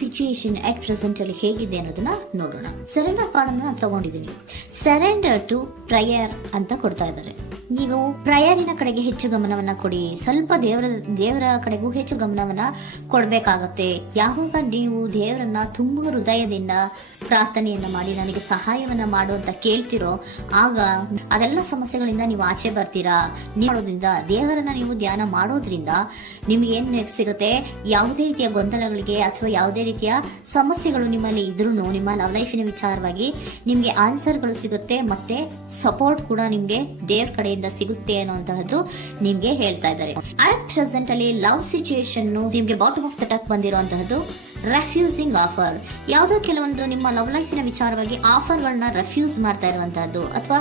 Situation at present ಅಲ್ಲಿ ಹೇಗಿದೆ ಅನ್ನೋದನ್ನ ನೋಡೋಣ. ಸರೆಂಡರ್ ಕಾರ್ಡ್ ಅನ್ನ ತಗೊಂಡಿದ್ದೀನಿ. ಸರೆಂಡರ್ ಟು ಪ್ರಯರ್ ಅಂತ ಕೊಡ್ತಾ ಇದ್ದಾರೆ. ನೀವು ಪ್ರಯರಿನ ಕಡೆಗೆ ಹೆಚ್ಚು ಗಮನವನ್ನ ಕೊಡಿ, ಸ್ವಲ್ಪ ದೇವರ ಕಡೆಗೂ ಹೆಚ್ಚು ಗಮನವನ್ನ ಕೊಡ್ಬೇಕಾಗತ್ತೆ. ಯಾವಾಗ ನೀವು ದೇವರನ್ನ ತುಂಬ ಹೃದಯದಿಂದ ಪ್ರಾರ್ಥನೆಯನ್ನ ಮಾಡಿ ನನಗೆ ಸಹಾಯವನ್ನ ಮಾಡು ಅಂತ ಕೇಳ್ತಿರೋ, ಆಗ ಅದೆಲ್ಲ ಸಮಸ್ಯೆಗಳಿಂದ ನೀವು ಆಚೆ ಬರ್ತೀರಾ. ಮಾಡೋದ್ರಿಂದ, ದೇವರನ್ನ ನೀವು ಧ್ಯಾನ ಮಾಡೋದ್ರಿಂದ ನಿಮ್ಗೆ ಏನ್ ಸಿಗುತ್ತೆ, ಯಾವುದೇ ರೀತಿಯ ಗೊಂದಲಗಳಿಗೆ ಅಥವಾ ಯಾವುದೇ ರೀತಿಯ ಸಮಸ್ಯೆಗಳು ನಿಮ್ಮಲ್ಲಿ ಇದ್ರೂ ನಿಮ್ಮ ಲವ್ ಲೈಫಿನ ವಿಚಾರವಾಗಿ ನಿಮ್ಗೆ ಆನ್ಸರ್ಗಳು ಸಿಗುತ್ತೆ, ಮತ್ತೆ ಸಪೋರ್ಟ್ ಕೂಡ ನಿಮ್ಗೆ ದೇವ್ರ ಕಡೆಯಿಂದ ಸಿಗುತ್ತೆ ಅನ್ನುವಂತಹದ್ದು ನಿಮ್ಗೆ ಹೇಳ್ತಾ ಇದ್ದಾರೆ. ಅಟ್ ಪ್ರೆಸೆಂಟ್ ಅಲ್ಲಿ ಲವ್ ಸಿಚುಯೇಷನ್ ನಿಮ್ಗೆ ಬಾಟಮ್ ಆಫ್ ದ ಟಕ್ ಬಂದಿರುವಂತಹದ್ದು ರೆಫ್ಯೂಸಿಂಗ್ ಆಫರ್. ಯಾವುದೋ ಕೆಲವೊಂದು ನಿಮ್ಮ ಲವ್ ಲೈಫಿನ ವಿಚಾರವಾಗಿ ಆಫರ್ಗಳನ್ನ ರೆಫ್ಯೂಸ್ ಮಾಡ್ತಾ ಇರುವಂತಹದ್ದು ಅಥವಾ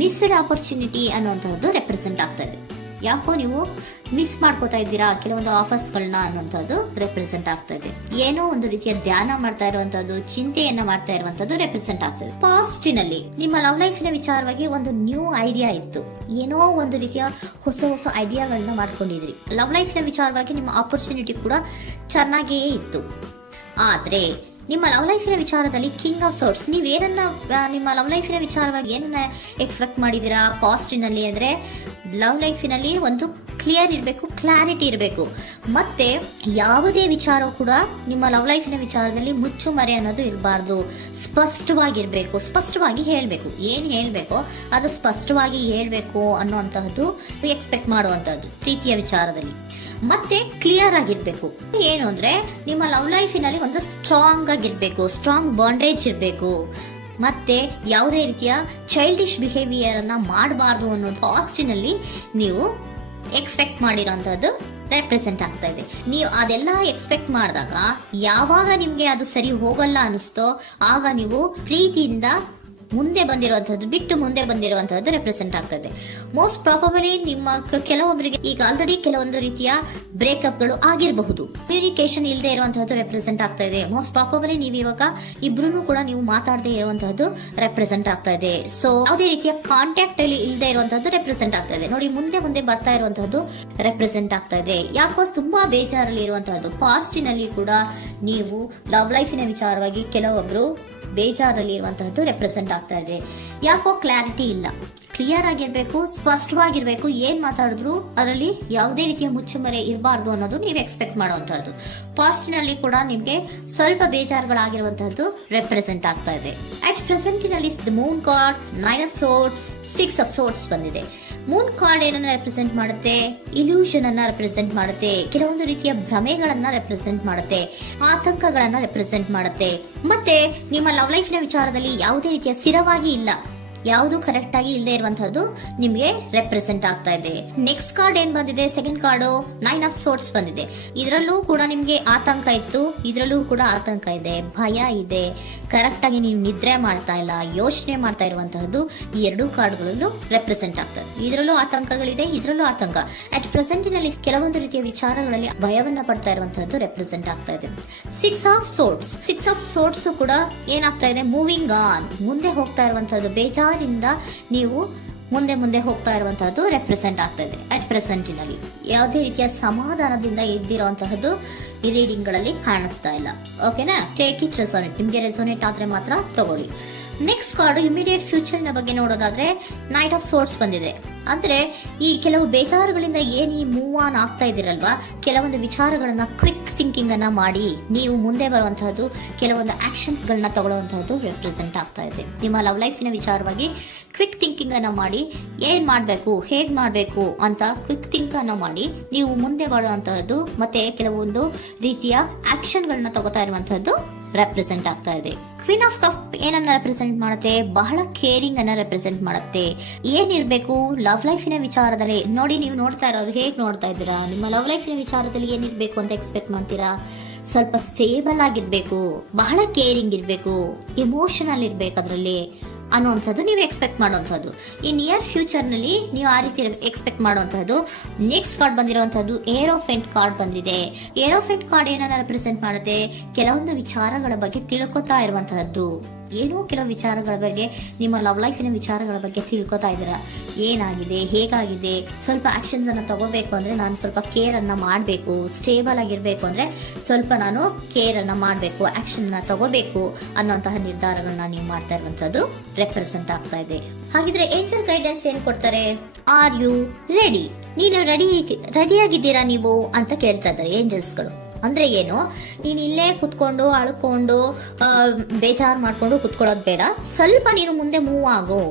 ಮಿಸ್ಡ್ ಆಪರ್ಚುನಿಟಿ ಅನ್ನುವಂತಹದ್ದು ರೆಪ್ರೆಸೆಂಟ್ ಆಗ್ತಾ ಇದೆ. ಯಾಕೋ ನೀವು ಮಿಸ್ ಮಾಡ್ಕೋತಾ ಇದ್ದೀರಾ ಕೆಲವೊಂದು ಆಫರ್ಸ್ ಗಳನ್ನ ಅನ್ನುವಂಥದ್ದು ರೆಪ್ರೆಸೆಂಟ್ ಆಗ್ತಾ ಇದೆ. ಏನೋ ಒಂದು ರೀತಿಯ ಧ್ಯಾನ ಮಾಡ್ತಾ ಇರುವಂತದ್ದು, ಚಿಂತೆಯನ್ನ ಮಾಡ್ತಾ ಇರುವಂತದ್ದು ರೆಪ್ರೆಸೆಂಟ್ ಆಗ್ತಾ ಇದೆ. ಪಾಸ್ಟಿನಲ್ಲಿ ನಿಮ್ಮ ಲವ್ ಲೈಫಿನ ವಿಚಾರವಾಗಿ ಒಂದು ನ್ಯೂ ಐಡಿಯಾ ಇತ್ತು, ಏನೋ ಒಂದು ರೀತಿಯ ಹೊಸ ಐಡಿಯಾಗಳನ್ನ ಮಾಡ್ಕೊಂಡಿದ್ರಿ. ಲವ್ ಲೈಫಿನ ವಿಚಾರವಾಗಿ ನಿಮ್ಮ ಆಪರ್ಚುನಿಟಿ ಕೂಡ ಚೆನ್ನಾಗಿಯೇ ಇತ್ತು. ಆದ್ರೆ ನಿಮ್ಮ ಲವ್ ಲೈಫಿನ ವಿಚಾರದಲ್ಲಿ ಕಿಂಗ್ ಆಫ್ ಸೋರ್ಟ್ಸ್, ನೀವೇನನ್ನ ನಿಮ್ಮ ಲವ್ ಲೈಫಿನ ವಿಚಾರವಾಗಿ ಏನನ್ನ ಎಕ್ಸ್ಪೆಕ್ಟ್ ಮಾಡಿದೀರಾ ಪಾಸ್ಟಿನಲ್ಲಿ ಅಂದ್ರೆ, ಲವ್ ಲೈಫಿನಲ್ಲಿ ಒಂದು ಕ್ಲಿಯರ್ ಇರಬೇಕು, ಕ್ಲಾರಿಟಿ ಇರಬೇಕು, ಮತ್ತೆ ಯಾವುದೇ ವಿಚಾರ ಕೂಡ ನಿಮ್ಮ ಲವ್ ಲೈಫಿನ ವಿಚಾರದಲ್ಲಿ ಮುಚ್ಚುಮರೆ ಅನ್ನೋದು ಇರಬಾರ್ದು. ಸ್ಪಷ್ಟವಾಗಿರ್ಬೇಕು, ಸ್ಪಷ್ಟವಾಗಿ ಹೇಳ್ಬೇಕು, ಏನ್ ಹೇಳ್ಬೇಕೋ ಅದು ಸ್ಪಷ್ಟವಾಗಿ ಹೇಳ್ಬೇಕು ಅನ್ನುವಂತಹದ್ದು ಎಕ್ಸ್ಪೆಕ್ಟ್ ಮಾಡುವಂತಹದ್ದು ಪ್ರೀತಿಯ ವಿಚಾರದಲ್ಲಿ. ಮತ್ತೆ ಕ್ಲಿಯರ್ ಆಗಿರ್ಬೇಕು. ಏನು ಅಂದ್ರೆ ನಿಮ್ಮ ಲವ್ ಲೈಫಿನಲ್ಲಿ ಒಂದು ಸ್ಟ್ರಾಂಗ್ ಆಗಿರ್ಬೇಕು, ಸ್ಟ್ರಾಂಗ್ ಬಾಂಡೇಜ್ ಇರಬೇಕು, ಮತ್ತೆ ಯಾವುದೇ ರೀತಿಯ ಚೈಲ್ಡಿಶ್ ಬಿಹೇವಿಯರ್ ಅನ್ನ ಮಾಡಬಾರ್ದು ಅನ್ನೋದು ಪಾಸ್ಟಿನಲ್ಲಿ ನೀವು ಎಕ್ಸ್ಪೆಕ್ಟ್ ಮಾಡಿರೋಂಥದ್ದು ರೆಪ್ರೆಸೆಂಟ್ ಆಗ್ತಾ ಇದೆ. ನೀವು ಅದೆಲ್ಲ ಎಕ್ಸ್ಪೆಕ್ಟ್ ಮಾಡಿದಾಗ ಯಾವಾಗ ನಿಮ್ಗೆ ಅದು ಸರಿ ಹೋಗಲ್ಲ ಅನಿಸ್ತೋ ಆಗ ನೀವು ಪ್ರೀತಿಯಿಂದ ಮುಂದೆ ಬಂದಿರುವಂತಹದ್ದು ಬಿಟ್ಟು ಮುಂದೆ ಬಂದಿರುವಂತಹದ್ದು ರೆಪ್ರೆಸೆಂಟ್ ಆಗ್ತದೆ. ಮೋಸ್ಟ್ ಪ್ರಾಬಬಲಿ ನಿಮ್ಮ ಕೆಲವೊಬ್ಬರಿಗೆ ಈಗ ಆಲ್ರೆಡಿ ಕೆಲವೊಂದು ರೀತಿಯ ಬ್ರೇಕಪ್ ಗಳು ಆಗಿರಬಹುದು, ಕಮ್ಯುನಿಕೇಶನ್ ಇಲ್ಲದೆ ಇರುವಂತಹದ್ದು ರೆಪ್ರೆಸೆಂಟ್ ಆಗ್ತಾ ಇದೆ. ಮೋಸ್ಟ್ ಪ್ರಾಬಬಲಿ ನೀವು ಇವಾಗ ಇಬ್ರು ಕೂಡ ನೀವು ಮಾತಾಡದೆ ಇರುವಂತಹದ್ದು ರೆಪ್ರೆಸೆಂಟ್ ಆಗ್ತಾ ಇದೆ. ಸೊ ಯಾವುದೇ ರೀತಿಯ ಕಾಂಟ್ಯಾಕ್ಟ್ ಅಲ್ಲಿ ಇಲ್ಲದೆ ಇರುವಂತಹದ್ದು ರೆಪ್ರೆಸೆಂಟ್ ಆಗ್ತಾ ಇದೆ. ನೋಡಿ, ಮುಂದೆ ಬರ್ತಾ ಇರುವಂತಹದ್ದು ರೆಪ್ರೆಸೆಂಟ್ ಆಗ್ತಾ ಇದೆ. ಯಾಕೋ ತುಂಬಾ ಬೇಜಾರಲ್ಲಿ ಇರುವಂತಹದ್ದು. ಪಾಸ್ಟಿನಲ್ಲಿ ಕೂಡ ನೀವು ಲವ್ ಲೈಫಿನ ವಿಚಾರವಾಗಿ ಕೆಲವೊಬ್ರು ಬೇಜಾರಲ್ಲಿ ಇರುವಂತಹದ್ದು ರೆಪ್ರೆಸೆಂಟ್ ಆಗ್ತಾ ಇದೆ. ಯಾಕೋ ಕ್ಲಾರಿಟಿ ಇಲ್ಲ, ಕ್ಲಿಯರ್ ಆಗಿರ್ಬೇಕು, ಸ್ಪಷ್ಟವಾಗಿರ್ಬೇಕು, ಏನ್ ಮಾತಾಡಿದ್ರು ಅದರಲ್ಲಿ ಯಾವುದೇ ರೀತಿಯ ಮುಚ್ಚುಮರೆ ಇರಬಾರ್ದು ಅನ್ನೋದು ನೀವು ಎಕ್ಸ್ಪೆಕ್ಟ್ ಮಾಡುವಂತಹದ್ದು. ಪಾಸ್ಟಿನಲ್ಲಿ ಕೂಡ ನಿಮ್ಗೆ ಸ್ವಲ್ಪ ಬೇಜಾರುಗಳಾಗಿರುವಂತಹದ್ದು ರೆಪ್ರೆಸೆಂಟ್ ಆಗ್ತಾ ಇದೆ. ಅಟ್ ಪ್ರೆಸೆಂಟಿನಲ್ಲಿ moon card, 9 of swords, 6 of swords ಬಂದಿದೆ. ಮೂನ್ ಕಾರ್ಡ್ ಏನನ್ನ ರೆಪ್ರೆಸೆಂಟ್ ಮಾಡುತ್ತೆ? ಇಲ್ಯೂಷನ್ ಅನ್ನ ರೆಪ್ರೆಸೆಂಟ್ ಮಾಡುತ್ತೆ, ಕೆಲವೊಂದು ರೀತಿಯ ಭ್ರಮೆಗಳನ್ನ ರೆಪ್ರೆಸೆಂಟ್ ಮಾಡುತ್ತೆ, ಆತಂಕಗಳನ್ನ ರೆಪ್ರೆಸೆಂಟ್ ಮಾಡುತ್ತೆ. ಮತ್ತೆ ನಿಮ್ಮ ಲವ್ ಲೈಫಿನ ವಿಚಾರದಲ್ಲಿ ಯಾವುದೇ ರೀತಿಯ ಸ್ಥಿರವಾಗಿ ಇಲ್ಲ, ಯಾವುದು ಕರೆಕ್ಟ್ ಆಗಿ ಇಲ್ಲದೆ ಇರುವಂತಹದ್ದು ನಿಮ್ಗೆ ರೆಪ್ರೆಸೆಂಟ್ ಆಗ್ತಾ ಇದೆ. ನೆಕ್ಸ್ಟ್ ಕಾರ್ಡ್ ಏನ್ ಬಂದಿದೆ? ಸೆಕೆಂಡ್ ಕಾರ್ಡ್ 9 ಆಫ್ ಸೋರ್ಟ್ಸ್ ಬಂದಿದೆ. ಇದರಲ್ಲೂ ಕೂಡ ನಿಮ್ಗೆ ಆತಂಕ ಇತ್ತು, ಇದರಲ್ಲೂ ಕೂಡ ಆತಂಕ ಇದೆ, ಭಯ ಇದೆ, ಕರೆಕ್ಟ್ ಆಗಿ ನೀವು ನಿದ್ರೆ ಮಾಡ್ತಾ ಇಲ್ಲ, ಯೋಚನೆ ಮಾಡ್ತಾ ಇರುವಂತಹದ್ದು ಈ ಎರಡೂ ಕಾರ್ಡ್ಗಳಲ್ಲೂ ರೆಪ್ರೆಸೆಂಟ್ ಆಗ್ತದೆ. ಇದರಲ್ಲೂ ಆತಂಕಗಳಿದೆ, ಇದರಲ್ಲೂ ಆತಂಕ. ಅಟ್ ಪ್ರೆಸೆಂಟಿನಲ್ಲಿ ಕೆಲವೊಂದು ರೀತಿಯ ವಿಚಾರಗಳಲ್ಲಿ ಭಯವನ್ನ ಪಡ್ತಾ ಇರುವಂತಹದ್ದು ರೆಪ್ರೆಸೆಂಟ್ ಆಗ್ತಾ ಇದೆ. 6 ಆಫ್ ಸೋರ್ಟ್ಸ್ ಕೂಡ ಏನಾಗ್ತಾ ಇದೆ? ಮೂವಿಂಗ್ ಆನ್, ಮುಂದೆ ಹೋಗ್ತಾ ಇರುವಂತಹದ್ದು, ಬೇಜಾರಿಂದ ನೀವು ಮುಂದೆ ಹೋಗ್ತಾ ಇರುವಂತಹದ್ದು ರೆಪ್ರೆಸೆಂಟ್ ಆಗ್ತಾ ಇದೆ. ಅಟ್ ಪ್ರೆಸೆಂಟಿನಲ್ಲಿ ಯಾವುದೇ ರೀತಿಯ ಸಮಾಧಾನದಿಂದ ಇದ್ದಿರುವಂತಹದ್ದು ಈ ರೀಡಿಂಗ್ ಗಳಲ್ಲಿ ಕಾಣಿಸ್ತಾ ಇಲ್ಲ. ಓಕೆನಾ? ಟೇಕ್ ಇಟ್ ರೆಸೋನೇಟ್, ನಿಮ್ಗೆ ರೆಸೋನೇಟ್ ಆದ್ರೆ ಮಾತ್ರ ತಗೊಳ್ಳಿ. ನೆಕ್ಸ್ಟ್ ಕಾರ್ಡ್ ಇಮಿಡಿಯೇಟ್ ಫ್ಯೂಚರ್ ನ ಬಗ್ಗೆ ನೋಡೋದಾದ್ರೆ ನೈಟ್ ಆಫ್ ಸೋರ್ಟ್ಸ್ ಬಂದಿದೆ. ಅಂದ್ರೆ ಈ ಕೆಲವು ಬೇಜಾರುಗಳಿಂದ ಏನ್ ಈ ಮೂವ್ ಆನ್ ಆಗ್ತಾ ಇದ್ದೀರಲ್ವಾ, ಕೆಲವೊಂದು ವಿಚಾರಗಳನ್ನ ಕ್ವಿಕ್ ಥಿಂಕಿಂಗ್ ಅನ್ನ ಮಾಡಿ ನೀವು ಮುಂದೆ ಬರುವಂತಹದ್ದು, ಕೆಲವೊಂದು ಆಕ್ಷನ್ಸ್ ಗಳನ್ನ ತಗೊಳ್ಳುವಂತಹದ್ದು ರೆಪ್ರೆಸೆಂಟ್ ಆಗ್ತಾ ಇದೆ. ನಿಮ್ಮ ಲವ್ ಲೈಫಿನ ವಿಚಾರವಾಗಿ ಕ್ವಿಕ್ ಥಿಂಕಿಂಗ್ ಅನ್ನ ಮಾಡಿ, ಏನ್ ಮಾಡ್ಬೇಕು, ಹೇಗ್ ಮಾಡ್ಬೇಕು ಅಂತ ಕ್ವಿಕ್ ಥಿಂಕ್ ಅನ್ನ ಮಾಡಿ ನೀವು ಮುಂದೆ ಬರುವಂತಹದ್ದು, ಮತ್ತೆ ಕೆಲವೊಂದು ರೀತಿಯ ಆಕ್ಷನ್ ಗಳನ್ನ ತಗೋತಾ ಇರುವಂತಹದ್ದು ರೆಪ್ರೆಸೆಂಟ್ ಆಗ್ತಾ ಇದೆ. ಕ್ವೀನ್ ಆಫ್ ಕಪ್ ಏನನ್ನ ರೆಪ್ರೆಸೆಂಟ್ ಮಾಡುತ್ತೆ? ಬಹಳ ಕೇರಿಂಗ್ ಅನ್ನ ರೆಪ್ರೆಸೆಂಟ್ ಮಾಡುತ್ತೆ. ಏನಿರ್ಬೇಕು ಲವ್ ಲೈಫಿನ ವಿಚಾರದಲ್ಲಿ? ನೋಡಿ, ನೀವು ನೋಡ್ತಾ ಇರೋದು ಹೇಗ್ ನೋಡ್ತಾ ಇದ್ದೀರಾ? ನಿಮ್ಮ ಲವ್ ಲೈಫಿನ ವಿಚಾರದಲ್ಲಿ ಏನಿರ್ಬೇಕು ಅಂತ ಎಕ್ಸ್ಪೆಕ್ಟ್ ಮಾಡ್ತೀರಾ? ಸ್ವಲ್ಪ ಸ್ಟೇಬಲ್ ಆಗಿರ್ಬೇಕು, ಬಹಳ ಕೇರಿಂಗ್ ಇರ್ಬೇಕು, ಎಮೋಷನಲ್ ಇರ್ಬೇಕು ಅದರಲ್ಲಿ ಅನ್ನುವಂಥದ್ದು ನೀವು ಎಕ್ಸ್ಪೆಕ್ಟ್ ಮಾಡುವಂಥದ್ದು. ಈ ನಿಯರ್ ಫ್ಯೂಚರ್ ನಲ್ಲಿ ನೀವು ಆ ರೀತಿ ಎಕ್ಸ್ಪೆಕ್ಟ್ ಮಾಡುವಂಥದ್ದು. ನೆಕ್ಸ್ಟ್ ಕಾರ್ಡ್ ಬಂದಿರುವಂತಹದ್ದು ಏರೋಫೆಂಟ್ ಕಾರ್ಡ್ ಬಂದಿದೆ. ಏರೋಫೆಂಟ್ ಕಾರ್ಡ್ ಏನನ್ನ ರೆಪ್ರೆಸೆಂಟ್ ಮಾಡುತ್ತೆ? ಕೆಲವೊಂದು ವಿಚಾರಗಳ ಬಗ್ಗೆ ತಿಳ್ಕೊತಾ ಇರುವಂತಹದ್ದು, ಏನೋ ಕೆಲವು ವಿಚಾರಗಳ ಬಗ್ಗೆ, ನಿಮ್ಮ ಲವ್ ಲೈಫಿನ ವಿಚಾರಗಳ ಬಗ್ಗೆ ತಿಳ್ಕೊತಾ ಇದ್ದೀರಾ. ಏನಾಗಿದೆ, ಹೇಗಾಗಿದೆ, ಸ್ವಲ್ಪ ಆಕ್ಷನ್ಸ್ ಅನ್ನ ತಗೋಬೇಕು ಅಂದ್ರೆ ನಾನು ಸ್ವಲ್ಪ ಕೇರ್ ಅನ್ನ ಮಾಡಬೇಕು, ಸ್ಟೇಬಲ್ ಆಗಿರ್ಬೇಕು ಅಂದ್ರೆ ಸ್ವಲ್ಪ ನಾನು ಕೇರ್ ಅನ್ನ ಮಾಡಬೇಕು, ಆಕ್ಷನ್ ಅನ್ನ ತಗೋಬೇಕು ಅನ್ನೋಂತಹ ನಿರ್ಧಾರಗಳನ್ನ ನೀವು ಮಾಡ್ತಾ ಇರುವಂತದ್ದು ರೆಪ್ರೆಸೆಂಟ್ ಆಗ್ತಾ ಇದೆ. ಹಾಗಿದ್ರೆ ಏಂಜಲ್ ಗೈಡೆನ್ಸ್ ಏನ್ ಕೊಡ್ತಾರೆ? Are you ready? ನೀನು ರೆಡಿಯಾಗಿದ್ದೀರಾ ನೀವು ಅಂತ ಕೇಳ್ತಾ ಇದ್ದಾರೆ ಏಂಜಲ್ಸ್ಗಳು. ಅಂದ್ರೆ ಏನು, ನೀನ್ ಇಲ್ಲೇ ಕುತ್ಕೊಂಡು ಅಳ್ಕೊಂಡು ಬೇಜಾರು ಮಾಡ್ಕೊಂಡು ಕುತ್ಕೊಳ್ಳೋದು ಬೇಡ, ಸ್ವಲ್ಪ ನೀನು ಮುಂದೆ ಮೂವ್ ಆಗು.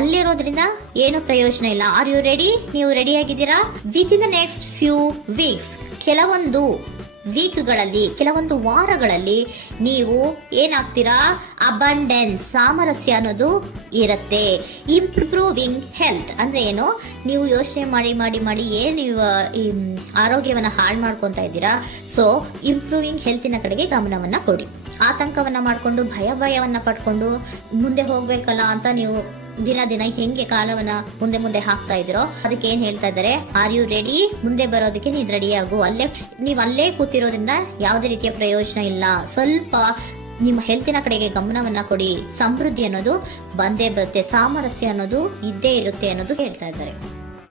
ಅಲ್ಲಿರೋದ್ರಿಂದ ಏನು ಪ್ರಯೋಜನ ಇಲ್ಲ. Are you ready? ನೀವು ರೆಡಿ ಆಗಿದ್ದೀರಾ? With in the next few weeks, ಕೆಲವೊಂದು ವೀಕ್ಗಳಲ್ಲಿ, ಕೆಲವೊಂದು ವಾರಗಳಲ್ಲಿ ನೀವು ಏನಾಗ್ತೀರಾ? ಅಬಂಡೆನ್ಸ್, ಸಾಮರಸ್ಯ ಅನ್ನೋದು ಇರುತ್ತೆ. ಇಂಪ್ರೂವಿಂಗ್ ಹೆಲ್ತ್ ಅಂದ್ರೆ ಏನು, ನೀವು ಯೋಚನೆ ಮಾಡಿ ಮಾಡಿ ಮಾಡಿ ಏನ್ ನೀವು ಈ ಆರೋಗ್ಯವನ್ನ ಹಾಳು ಮಾಡ್ಕೊಂತ ಇದ್ದೀರಾ. ಸೊ ಇಂಪ್ರೂವಿಂಗ್ ಹೆಲ್ತಿನ ಕಡೆಗೆ ಗಮನವನ್ನ ಕೊಡಿ. ಆತಂಕವನ್ನ ಮಾಡ್ಕೊಂಡು ಭಯವನ್ನ ಪಡ್ಕೊಂಡು ಮುಂದೆ ಹೋಗ್ಬೇಕಲ್ಲ ಅಂತ ನೀವು ದಿನ ದಿನ ಹೆಂಗೆ ಕಾಲವನ್ನ ಮುಂದೆ ಹಾಕ್ತಾ ಇದ್ರೋ, ಅದಕ್ಕೆ ಏನ್ ಹೇಳ್ತಾ ಇದ್ದಾರೆ? Are you ready? ಮುಂದೆ ಬರೋದಕ್ಕೆ ನೀನ್ ರೆಡಿ ಆಗು. ನೀವ್ ಅಲ್ಲೇ ಕೂತಿರೋದ್ರಿಂದ ಯಾವುದೇ ರೀತಿಯ ಪ್ರಯೋಜನ ಇಲ್ಲ. ಸ್ವಲ್ಪ ನಿಮ್ಮ ಹೆಲ್ತಿನ ಕಡೆಗೆ ಗಮನವನ್ನ ಕೊಡಿ. ಸಮೃದ್ಧಿ ಅನ್ನೋದು ಬಂದೇ ಬರುತ್ತೆ, ಸಾಮರಸ್ಯ ಅನ್ನೋದು ಇದ್ದೇ ಇರುತ್ತೆ ಅನ್ನೋದು ಹೇಳ್ತಾ ಇದ್ದಾರೆ.